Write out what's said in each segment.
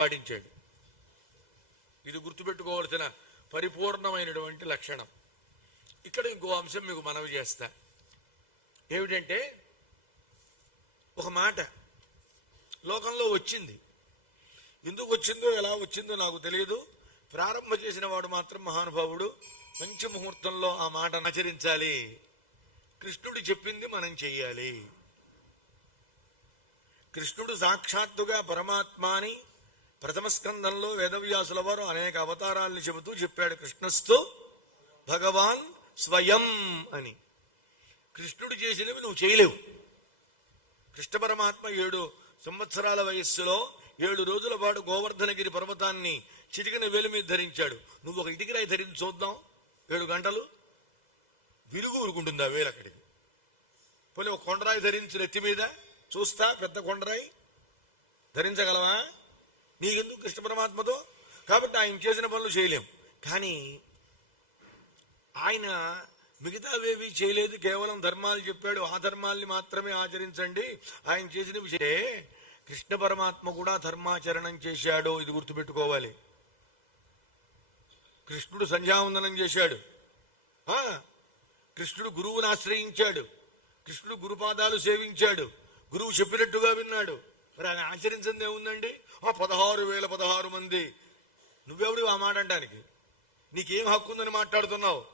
పాటించాడు ఇది గుర్తుపెట్టుకోవాల్సిన పరిపూర్ణమైనటువంటి లక్షణం. ఇక్కడ ఇంకో అంశం మీకు మనవి చేస్తా. ఏమిటంటే ఒక మాట లోకంలో వచ్చింది. ఎందుకు వచ్చిందో ఎలా వచ్చిందో నాకు తెలియదు. ప్రారంభ చేసిన వాడు మాత్రం మహానుభావుడు. మంచి ముహూర్తంలో ఆ మాట ఆచరించాలి. కృష్ణుడు చెప్పింది మనం చెయ్యాలి. కృష్ణుడు సాక్షాత్తుగా పరమాత్మాని ప్రథమ స్కందంలో వేదవ్యాసుల వారు అనేక అవతారాల్ని చెబుతూ చెప్పాడు కృష్ణస్థు భగవాన్ స్వయం అని. కృష్ణుడు చేసినవి నువ్వు చేయలేవు. కృష్ణ పరమాత్మ ఏడు సంవత్సరాల వయస్సులో ఏడు రోజుల పాటు గోవర్ధనగిరి పర్వతాన్ని చిటికిన వేలు మీద ధరించాడు. నువ్వు ఒక ఇటుకిరాయి ధరించి చూద్దాం. ఏడు గంటలు? విరుగు ఊరుకుంటుంది ఆ వేలు అక్కడికి. పోనీ ఒక కొండరాయి ధరించిన ఎత్తి మీద. చూస్తా పెద్ద కొండరాయి. ధరించగలవా? నీకెందుకు కృష్ణ పరమాత్మతో? కాబట్టి ఆయన చేసిన పనులు చేయలేం. కానీ ఆయన మిగతావేవి చేయలేదు. కేవలం ధర్మాలు చెప్పాడు. ఆ ధర్మాల్ని మాత్రమే ఆచరించండి. ఆయన చేసినవి చే కృష్ణ పరమాత్మ కూడా ధర్మాచరణం చేశాడు. ఇది గుర్తుపెట్టుకోవాలి. కృష్ణుడు సంధ్యావందనం చేశాడు. కృష్ణుడు గురువుని ఆశ్రయించాడు. కృష్ణుడు గురుపాదాలు సేవించాడు. గురువు చెప్పినట్టుగా విన్నాడు. మరి ఆయన ఆచరించింది ఏముందండి ఆ పదహారు వేల పదహారు మంది. నువ్వెవడు ఆ మాట అంటానికి నీకేం హక్కు ఉందని మాట్లాడుతున్నావు?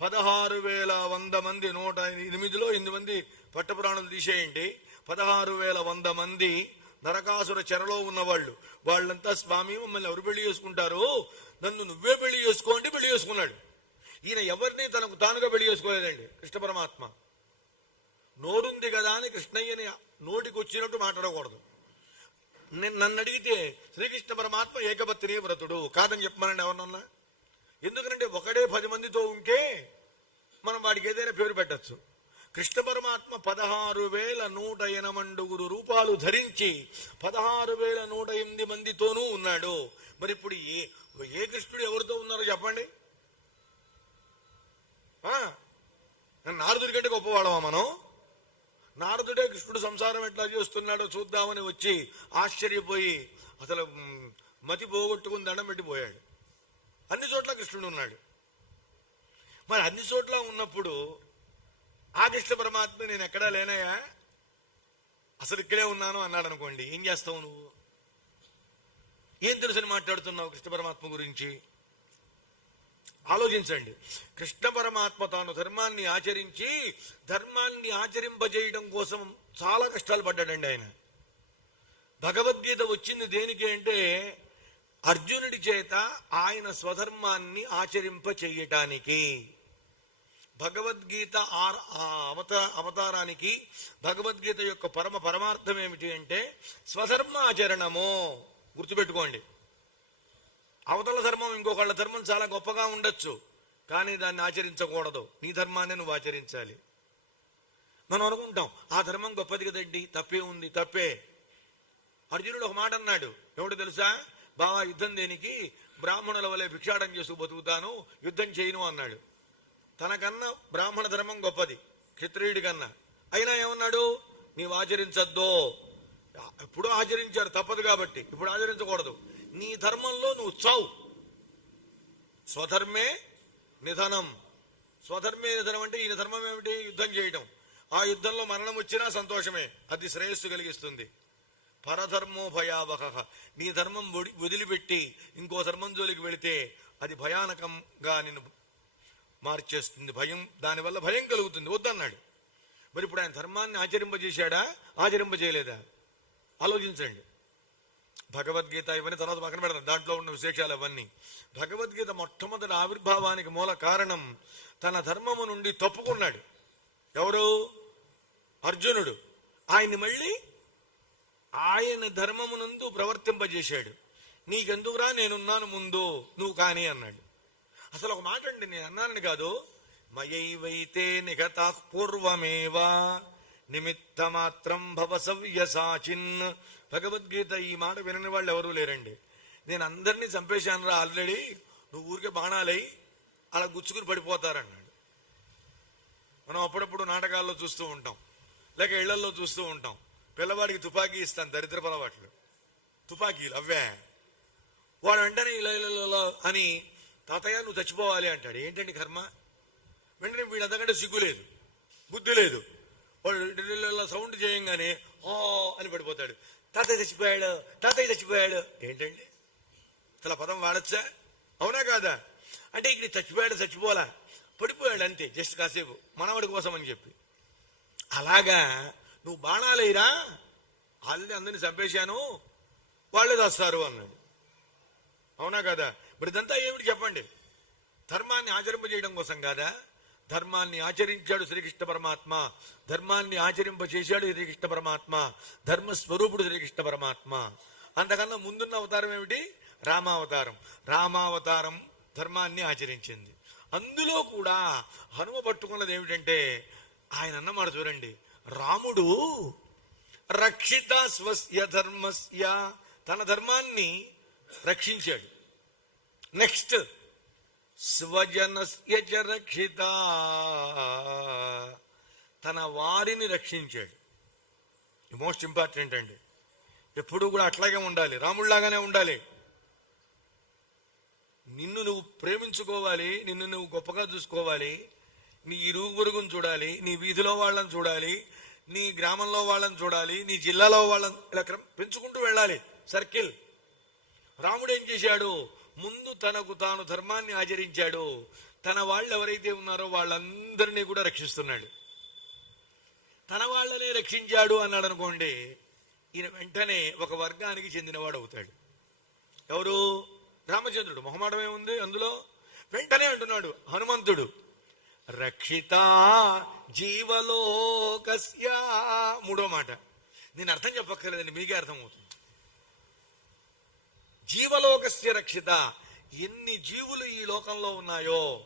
పదహారు వేల వంద మంది నూట ఎనిమిదిలో ఎనిమిది మంది పట్టపురాణాలు తీసేయండి. పదహారు వేల వంద మంది నరకాసుర చెరలో ఉన్నవాళ్ళు. వాళ్ళంతా స్వామి మమ్మల్ని ఎవరు పెళ్ళి చేసుకుంటారు? నన్ను నువ్వే పెళ్ళి చేసుకో అంటే పెళ్ళి చేసుకున్నాడు. ఈయన ఎవరిని తనకు తానుగా పెళ్ళి చేసుకోలేదండి. కృష్ణ పరమాత్మ. నోరుంది కదా అని కృష్ణయ్యని నోటికి వచ్చినట్టు మాట్లాడకూడదు. నేను నన్ను అడిగితే శ్రీకృష్ణ పరమాత్మ ఏకపత్ని వ్రతుడు కాదని చెప్పమనండి ఎవరన్నా ఎందుకంటే ఒకడే పది మందితో ఉంటే మనం వాడికి ఏదైనా పేరు పెట్టచ్చు. కృష్ణ పరమాత్మ పదహారు వేల నూట ఎనమండుగురు రూపాలు ధరించి పదహారు వేల నూట ఎనిమిది మందితోనూ ఉన్నాడు. మరి ఇప్పుడు ఏ ఏ కృష్ణుడు ఎవరితో ఉన్నారో చెప్పండి. నారదుడి కంటే గొప్పవాళ్ళమా మనం? నారదుడే కృష్ణుడు సంసారం ఎట్లా చేస్తున్నాడో చూద్దామని వచ్చి ఆశ్చర్యపోయి అసలు మతి పోగొట్టుకుని దండం పెట్టిపోయాడు అన్ని చోట్ల కృష్ణుడు ఉన్నాడు. మరి అన్ని చోట్ల ఉన్నప్పుడు ఆ కృష్ణ పరమాత్మ నేను ఎక్కడా లేనయా అసలు ఇక్కడే ఉన్నాను అన్నాడు అనుకోండి. ఏం చేస్తావు నువ్వు? ఏం తెలుసని మాట్లాడుతున్నావు కృష్ణ పరమాత్మ గురించి? ఆలోచించండి. కృష్ణ పరమాత్మ తాను ధర్మాన్ని ఆచరించి ధర్మాన్ని ఆచరింపజేయడం కోసం చాలా కష్టాలు పడ్డాడండి ఆయన. భగవద్గీత వచ్చింది దేనికి అంటే అర్జునుడి చేత ఆయన స్వధర్మాన్ని ఆచరింప చెయ్యటానికి భగవద్గీత ఆర్- ఆ అవత అవతారానికి భగవద్గీత యొక్క పరమ పరమార్థం ఏమిటి అంటే స్వధర్మాచరణము. గుర్తుపెట్టుకోండి. అవతల ధర్మం ఇంకొకళ్ళ ధర్మం చాలా గొప్పగా ఉండొచ్చు. కానీ దాన్ని ఆచరించకూడదు. నీ ధర్మాన్ని నువ్వు ఆచరించాలి. మనం అనుకుంటాం ఆ ధర్మం గొప్పది కదండి తప్పే ఉంది తప్పే. అర్జునుడు ఒక మాట అన్నాడు ఎవడు తెలుసా? బావా యుద్ధం దేనికి? బ్రాహ్మణుల వలె భిక్షాటం చేస్తూ బతుకుతాను యుద్ధం చేయను అన్నాడు. తనకన్నా బ్రాహ్మణ ధర్మం గొప్పది క్షత్రియుడి కన్నా. అయినా ఏమన్నాడు? నీవు ఆచరించద్దో. ఎప్పుడూ ఆచరించారు తప్పదు కాబట్టి. ఇప్పుడు ఆచరించకూడదు. నీ ధర్మంలో నువ్వు చావు. స్వధర్మే నిధనం. స్వధర్మే నిధనం అంటే ఈయన ధర్మం ఏమిటి? యుద్ధం చేయడం ఆ యుద్ధంలో మరణం వచ్చినా సంతోషమే. అది శ్రేయస్సు కలిగిస్తుంది. పరధర్మో భయావహ నీ ధర్మం వదిలిపెట్టి ఇంకో ధర్మం జోలికి వెళితే అది భయానకంగా నిన్ను మార్చేస్తుంది. భయం దానివల్ల భయం కలుగుతుంది. వద్దన్నాడు. మరి ఇప్పుడు ఆయన ధర్మాన్ని ఆచరింపజేశాడా? ఆచరింపజేయలేదా? ఆలోచించండి. భగవద్గీత ఇవన్నీ తర్వాత పక్కన పెడతాం. దాంట్లో ఉన్న విశేషాలు అవన్నీ. భగవద్గీత మొట్టమొదటి ఆవిర్భావానికి మూల కారణం తన ధర్మము నుండి తప్పుకున్నాడు. ఎవరు? అర్జునుడు. ఆయన్ని మళ్ళీ ఆయన ధర్మమునందు ప్రవర్తింపజేశాడు. నీకెందుకురా? నేనున్నాను ముందు. నువ్వు కాని అన్నాడు. అసలు ఒక మాట అండి నేను అన్నానని కాదు. మయైవైతే నిగత పూర్వమేవా. నిమిత్త మాత్రం భవ సవ్యసాచిన్. భగవద్గీత ఈ మాట వినని వాళ్ళు ఎవరూ లేరండి. నేను అందరినీ చంపేశాను రా ఆల్రెడీ. నువ్వు ఊరికే బాణాలై అలా గుచ్చుకుని పడిపోతారన్నాడు. మనం అప్పుడప్పుడు నాటకాల్లో చూస్తూ ఉంటాం. లేక ఇళ్ళలో చూస్తూ ఉంటాం. పిల్లవాడికి తుపాకీ ఇస్తాను దరిద్ర పొలవాట్లు తుపాకీలు అవే వాడు వెంటనే ఇలా ఇలా అని తాతయ్య నువ్వు చచ్చిపోవాలి అంటాడు. ఏంటండి కర్మ? వెంటనే వీడు అంతకంటే సిగ్గు లేదు. బుద్ధి లేదు. వాడు సౌండ్ చేయంగానే ఆ అని పడిపోతాడు. తాతయ్య చచ్చిపోయాడు తాతయ్య చచ్చిపోయాడు. ఏంటండి? అసలు పదం వాడచ్చా? అవునా కాదా? అంటే ఇక్కడ చచ్చిపోయాడు చచ్చిపోలా పడిపోయాడు అంతే జస్ట్ కాసేపు. మనవడి కోసం అని చెప్పి. అలాగా నువ్వు బాణాలేరా ఆల్రెడీ అందరిని చంపేశాను వాళ్ళే వస్తారు అన్నాడు. అవునా కదా? మరి ఇదంతా ఏమిటి చెప్పండి? ధర్మాన్ని ఆచరింపజేయడం కోసం కాదా? ధర్మాన్ని ఆచరించాడు శ్రీకృష్ణ పరమాత్మ. ధర్మాన్ని ఆచరింపచేశాడు శ్రీకృష్ణ పరమాత్మ. ధర్మ స్వరూపుడు శ్రీకృష్ణ పరమాత్మ. అంతకన్నా ముందున్న అవతారం ఏమిటి? రామావతారం. రామావతారం ధర్మాన్ని ఆచరించింది. అందులో కూడా హనుమ పట్టుకున్నది ఏమిటంటే ఆయన అన్నమాట చూడండి. రాముడు రక్షిత స్వస్య ధర్మస్య తన ధర్మాన్ని రక్షించాడు. నెక్స్ట్ స్వజనస్య చ రక్షిత. తన వారిని రక్షించాడు. మోస్ట్ ఇంపార్టెంట్ అండి. ఎప్పుడు కూడా అట్లాగే ఉండాలి. రాముళ్ళాగానే ఉండాలి. నిన్ను నువ్వు ప్రేమించుకోవాలి. నిన్ను నువ్వు గొప్పగా చూసుకోవాలి. నీ ఇరుగు పొరుగును చూడాలి. నీ వీధిలో వాళ్ళని చూడాలి. నీ గ్రామంలో వాళ్ళని చూడాలి. నీ జిల్లాలో వాళ్ళని ఇలా క్రమ- పెంచుకుంటూ వెళ్ళాలి. సర్కిల్. రాముడు ఏం చేశాడు? ముందు తనకు తాను ధర్మాన్ని ఆచరించాడో తన వాళ్ళు ఎవరైతే ఉన్నారో వాళ్ళందరినీ కూడా రక్షిస్తున్నాడు. తన వాళ్ళని రక్షించాడు అన్నాడు అనుకోండి ఈయన వెంటనే ఒక వర్గానికి చెందినవాడు అవుతాడు. ఎవరు? రామచంద్రుడు. మొహమాటమే ఉంది అందులో? వెంటనే అంటున్నాడు హనుమంతుడు రక్షిత జీవలోకస్య మూడో మాట. నేను అర్థం చెప్పక్కర్లేదండి మీకే అర్థమవుతుంది. జీవలోకస్య రక్షిత. ఎన్ని జీవులు ఈ లోకంలో ఉన్నాయో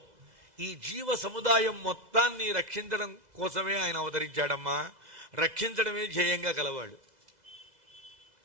ఈ జీవ సముదాయం మొత్తాన్ని రక్షించడం కోసమే ఆయన అవతరించాడమ్మా. రక్షించడమే ధ్యేయంగా కలవాడు.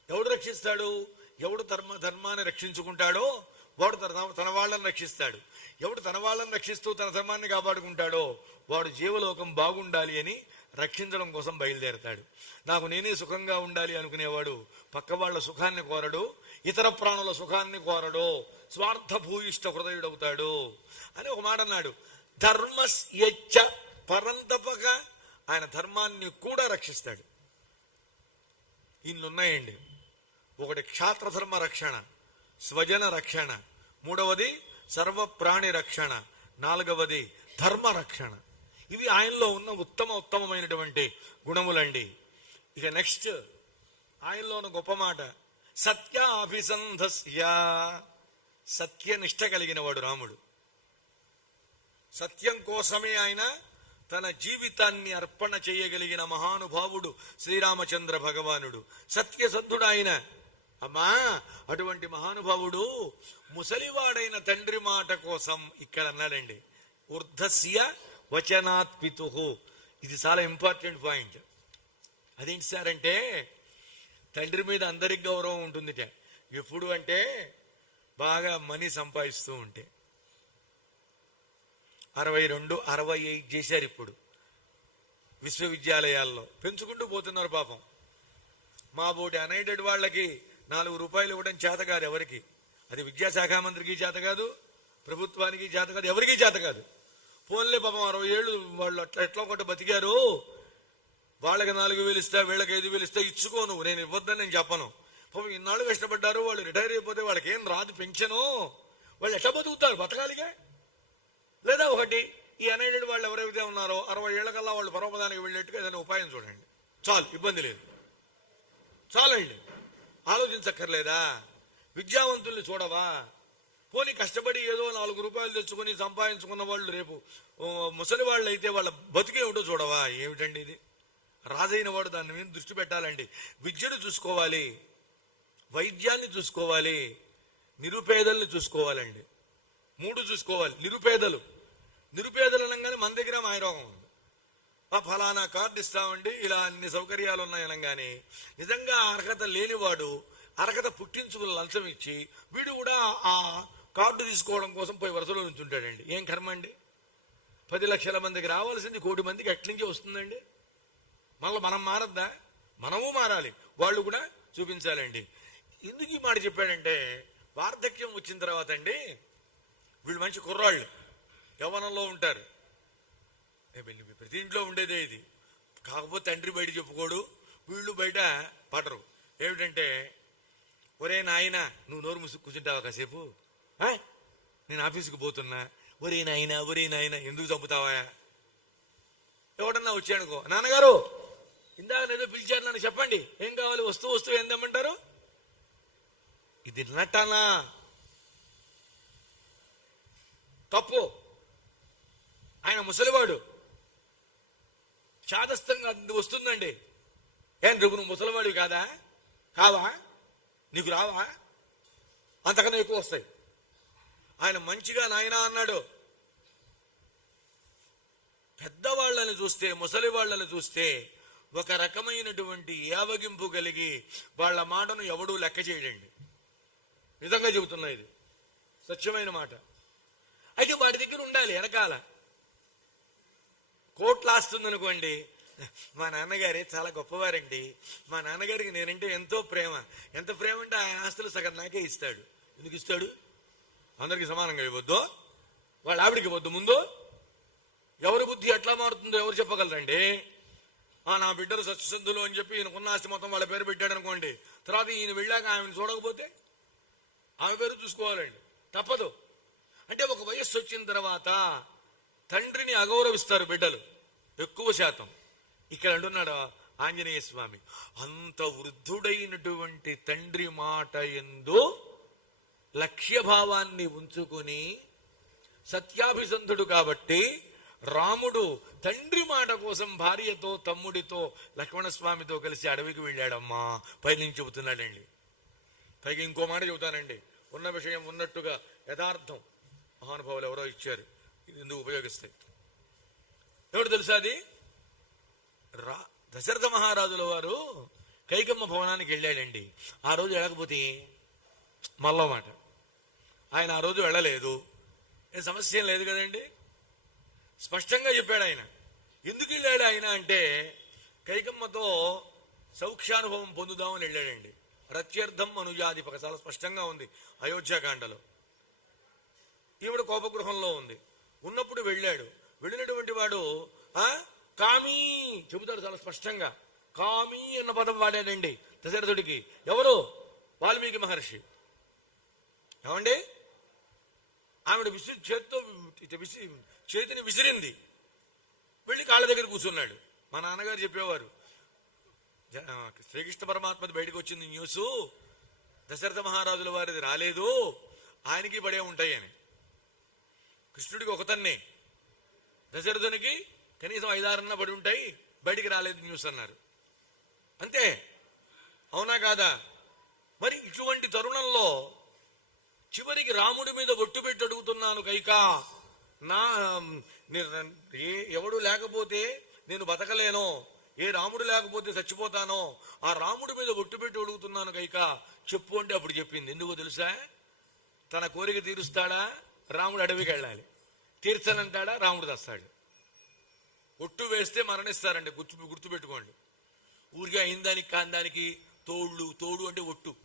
ఎవడు రక్షిస్తాడు? ఎవడు ధర్మ ధర్మాన్ని రక్షించుకుంటాడో వాడు తన తన వాళ్ళని రక్షిస్తాడు. ఎవడు తన వాళ్ళని రక్షిస్తూ తన ధర్మాన్ని కాపాడుకుంటాడో వాడు జీవలోకం బాగుండాలి అని రక్షించడం కోసం బయలుదేరతాడు. నాకు నేనే సుఖంగా ఉండాలి అనుకునేవాడు పక్క వాళ్ళ సుఖాన్ని కోరడు ఇతర ప్రాణుల సుఖాన్ని కోరడు స్వార్థ భూయిష్ట హృదయుడవుతాడు అని ఒక మాట అన్నాడు. ధర్మస్యచ్చ పరంతపక ఆయన ధర్మాన్ని కూడా రక్షిస్తాడు. ఇన్నున్నాయండి. ఒకటి క్షాత్రధర్మ రక్షణ స్వజన రక్షణ మూడవది సర్వ ప్రాణి రక్షణ నాలుగవది ధర్మ రక్షణ. ఇవి ఆయనలో ఉన్న ఉత్తమ ఉత్తమమైనటువంటి గుణములండి. ఇక నెక్స్ట్ ఆయనలో ఉన్న గొప్ప మాట సత్యాభిసంధస్య. సత్యనిష్ట కలిగిన వాడు రాముడు. సత్యం కోసమే ఆయన తన జీవితాన్ని అర్పణ చేయగలిగిన మహానుభావుడు శ్రీరామచంద్ర భగవానుడు. సత్యసంధుడు ఆయన. అమ్మా అటువంటి మహానుభావుడు ముసలివాడైన తండ్రి మాట కోసం ఇక్కడ అన్నాడండి. ఊర్ధస్య వచనాత్ పితు ఇది చాలా ఇంపార్టెంట్ పాయింట్. అదేంటి సార్ అంటే తండ్రి మీద అందరికి గౌరవం ఉంటుందిట ఎప్పుడు అంటే బాగా మనీ సంపాదిస్తూ ఉంటే. అరవై రెండు అరవై ఎయిట్ చేశారు ఇప్పుడు. విశ్వవిద్యాలయాల్లో పెంచుకుంటూ పోతున్నారు పాపం. మా బోటి అన్ఎయిడెడ్ వాళ్ళకి నాలుగు రూపాయలు ఇవ్వడం చేత కాదు ఎవరికి. అది విద్యాశాఖ మంత్రికి చేత కాదు ప్రభుత్వానికి చేత కాదు ఎవరికీ చేత కాదు. పోన్లే పాపం అరవై ఏళ్ళు వాళ్ళు అట్లా ఎట్లా ఒకటి బతికారు. వాళ్ళకి నాలుగు వేలు ఇస్తా వీళ్ళకి ఐదు వేలు ఇస్తా ఇచ్చుకోను నేను ఇవ్వద్దని నేను చెప్పను. పాపం ఇన్నాళ్ళు కష్టపడ్డారు వాళ్ళు రిటైర్ అయిపోతే వాళ్ళకి ఏం రాదు పెన్షను. వాళ్ళు ఎట్లా బతుకుతారు? బతకాలిగా? లేదా ఒకటి ఈ అన్ఎయిడెడ్ వాళ్ళు ఎవరైతే ఉన్నారో అరవై ఏళ్ళకల్లా వాళ్ళు పరమపదానికి వెళ్ళేట్టుగా ఏదైనా ఉపాయం చూడండి. చాలు ఇబ్బంది లేదు. చాలండి. ఆలోచించక్కర్లేదా? విద్యావంతుల్ని చూడవా? పోనీ కష్టపడి ఏదో నాలుగు రూపాయలు తెచ్చుకొని సంపాదించుకున్న వాళ్ళు రేపు ముసలి వాళ్ళు అయితే వాళ్ళ బతికే ఉంటో చూడవా? ఏమిటండి ఇది? రాజైన వాడు దాని మీద దృష్టి పెట్టాలండి. విద్యను చూసుకోవాలి వైద్యాన్ని చూసుకోవాలి నిరుపేదల్ని చూసుకోవాలండి. మూడు చూసుకోవాలి నిరుపేదలు. నిరుపేదలు అనగానే మన దగ్గర మాయరోగం ఉంది ఆ ఫలానా కార్డు ఇస్తామండి ఇలా అన్ని సౌకర్యాలు ఉన్నాయి అనగానే. నిజంగా అర్హత లేనివాడు అర్హత పుట్టించుకుని లంచం ఇచ్చి వీడు కూడా ఆ కార్డు తీసుకోవడం కోసం పోయి వరుసలో నుంచుంటాడండి. ఏం కర్మ అండి? పది లక్షల మందికి రావాల్సింది కోటి మందికి ఎట్లించి వస్తుందండి? మళ్ళీ మనం మారద్దా? మనము మారాలి. వాళ్ళు కూడా చూపించాలండి. ఎందుకు ఈ మాట చెప్పాడంటే వార్ధక్యం వచ్చిన తర్వాత అండి వీళ్ళు మంచి కుర్రాళ్ళు. యవ్వనంలో ఉంటారు. ప్రతి ఇంట్లో ఉండేదే ఇది. కాకపోతే తండ్రి బయట చెప్పుకోడు. వీళ్ళు బయట పడరు. ఏమిటంటే ఒరే నాయన నువ్వు నోరు ముసు కూర్చుంటావా కాసేపు? ఆ? నేను ఆఫీస్కి పోతున్నా. ఒరే నాయన ఒరే నాయన ఎందుకు చంపుతావా? ఎవడన్నా వచ్చానుకో నాన్నగారు! ఇందాక నేను పిలిచారు నన్ను చెప్పండి. ఏం కావాలి? వస్తువు వస్తువు ఏం తెమ్మంటారు? ఇది నటనా? తప్పు. ఆయన ముసలివాడు. చాదస్తంగా వస్తుందండి. ఏం రేపు నువ్వు ముసలివాడివి కాదా? కావా? నీకు రావా? అంతకన్నా ఎక్కువ వస్తాయి. ఆయన మంచిగా నాయనా అన్నాడు. పెద్దవాళ్ళని చూస్తే ముసలి వాళ్ళని చూస్తే ఒక రకమైనటువంటి యావగింపు కలిగి వాళ్ళ మాటను ఎవడూ లెక్క చేయడండి. నిజంగా చెబుతున్నా ఇది. సత్యమైన మాట. అయితే వాటి దగ్గర ఉండాలి వెనకాల. కోట్లు ఆస్తుందనుకోండి మా నాన్నగారే చాలా గొప్పవారండి. మా నాన్నగారికి నేనంటే ఎంతో ప్రేమ. ఎంత ప్రేమ అంటే ఆయన ఆస్తులు సగం నాకే ఇస్తాడు. ఎందుకు ఇస్తాడు? అందరికి సమానంగా ఇవ్వద్దు. వాళ్ళ ఆవిడికి ఇవ్వద్దు. ముందు ఎవరి బుద్ధి ఎట్లా మారుతుందో ఎవరు చెప్పగలరండి? ఆ నా బిడ్డలు సత్యసంధులు అని చెప్పి ఈయనకున్న ఆస్తి మొత్తం వాళ్ళ పేరు పెట్టాడు అనుకోండి. తర్వాత ఈయన వెళ్ళాక ఆమెను చూడకపోతే ఆమె పేరు చూసుకోవాలండి. తప్పదు. అంటే ఒక వయస్సు వచ్చిన తర్వాత తండ్రిని అగౌరవిస్తారు బిడ్డలు. ఎక్కువ శాతం. ఇక్కడ అంటున్నాడు ఆంజనేయ స్వామి అంత వృద్ధుడైనటువంటి తండ్రి మాట ఎందు లక్ష్యభావాన్ని ఉంచుకుని సత్యాభిసంధుడు కాబట్టి రాముడు తండ్రి మాట కోసం భార్యతో తమ్ముడితో లక్ష్మణస్వామితో కలిసి అడవికి వెళ్ళాడమ్మా. పైనుంచి చెబుతున్నాడండి. పైగా ఇంకో మాట చెబుతానండి. ఉన్న విషయం ఉన్నట్టుగా యథార్థం. మహానుభావులు ఎవరో ఇచ్చారు. ఇది ఎందుకు ఉపయోగిస్తాయి ఎవడు తెలుసా అది? రా దశరథ మహారాజుల వారు కైకమ్మ భవనానికి వెళ్ళాడండి. ఆ రోజు వెళ్ళకపోతే మళ్ళా మాట. ఆయన ఆ రోజు వెళ్ళలేదు. ఏ సమస్య లేదు కదండి? స్పష్టంగా చెప్పాడు ఆయన. ఎందుకు వెళ్ళాడు ఆయన అంటే కైకమ్మతో సౌఖ్యానుభవం పొందుదామని వెళ్ళాడండి. రత్యర్థం అనుజాధిపక. చాలా స్పష్టంగా ఉంది అయోధ్యాకాండలో. ఈవిడ కోపగృహంలో ఉంది. ఉన్నప్పుడు వెళ్ళాడు. వెళ్ళినటువంటి వాడు ఆ కామీ చెబుతాడు చాలా స్పష్టంగా. కామీ అన్న పదం వాడాడండి దశరథుడికి. ఎవరు? వాల్మీకి మహర్షి. ఏమండి? ఆవిడ విసిరి చేత్తో విసిరి చేతిని విసిరింది. వెళ్ళి కాళ్ళ దగ్గర కూర్చున్నాడు. మా నాన్నగారు చెప్పేవారు శ్రీకృష్ణ పరమాత్మది బయటకు వచ్చింది న్యూస్. దశరథ మహారాజుల వారిది రాలేదు. ఆయనకి పడే ఉంటాయి అని కృష్ణుడికి ఒకతన్నే. దశరథునికి కనీసం ఐదారన్నా పడి ఉంటాయి. బయటికి రాలేదు న్యూస్ అన్నారు. అంతే. అవునా కాదా? మరి ఇటువంటి తరుణంలో చివరికి రాముడి మీద ఒట్టు పెట్టి అడుగుతున్నాను కైకా. నా ఎవడు లేకపోతే నేను బతకలేను. ఏ రాముడు లేకపోతే చచ్చిపోతానో. ఆ రాముడి మీద ఒట్టు పెట్టి అడుగుతున్నాను కైకా. చెప్పు అంటే అప్పుడు చెప్పింది. ఎందుకో తెలుసా? తన కోరిక తీరుస్తాడా? రాముడు అడవికి వెళ్ళాలి. తీర్చనంటాడా రాముడు తెస్తాడు. ఒట్టు వేస్తే మరణిస్తారండి. గుర్తు గుర్తుపెట్టుకోండి. ఊరికే అయిందానికి కాందానికి తోళ్ళు తోడు అంటే ఒట్టు.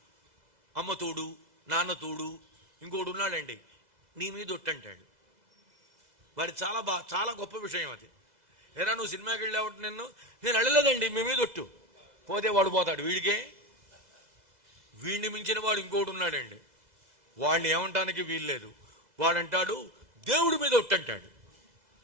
అమ్మ తోడు నాన్న తోడు ఇంకోడు ఉన్నాడండి నీ మీద ఒట్టంటాడు. వాడు వాడి చాలా బా చాలా గొప్ప విషయం అది. ఎరా నువ్వు సినిమాకి వెళ్ళావు నిన్ను? నేను వెళ్ళలేదండి మీ మీద ఒట్టు. పోతే వాడు పోతాడు. వీడికే? వీడిని మించిన వాడు ఇంకోడు ఉన్నాడండి వాడిని ఏమంటానికి వీల్లేదు. వాడంటాడు దేవుడి మీద ఒట్టంటాడు.